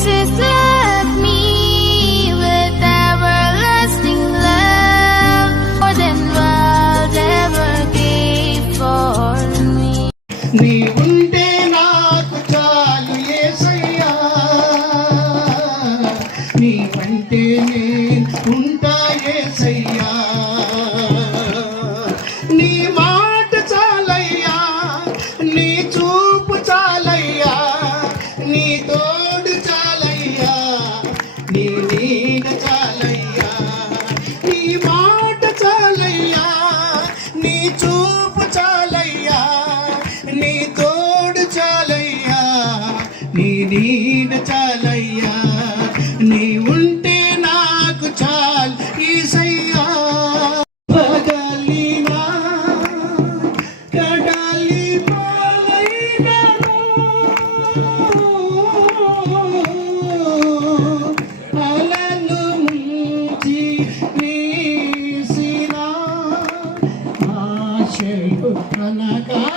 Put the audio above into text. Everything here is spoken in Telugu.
Jesus loved me with everlasting love, more than world ever gave for me. నీవుంటే నాకు చాలు యేసయ్యా, నీవంటే నేను ఉంటా యేసయ్యా. నీ మాట చాలయ్యా, నీ చూపు చాలయ్యా, నీ తోడు చాలయ్యా, నీ నీడ చాలయ్యా. నీ మాట చాలయ్యా, నీ చూపు చాలయ్యా, నీ తోడు చాలయ్యా, నీ నీడ చాలయ్యా. నీ ఉంటే నాకు చాలు యేసయ్యా. పగలినా కడలి పాలైనను, అలలు ముంచి వీసిన ఆశయు అనగా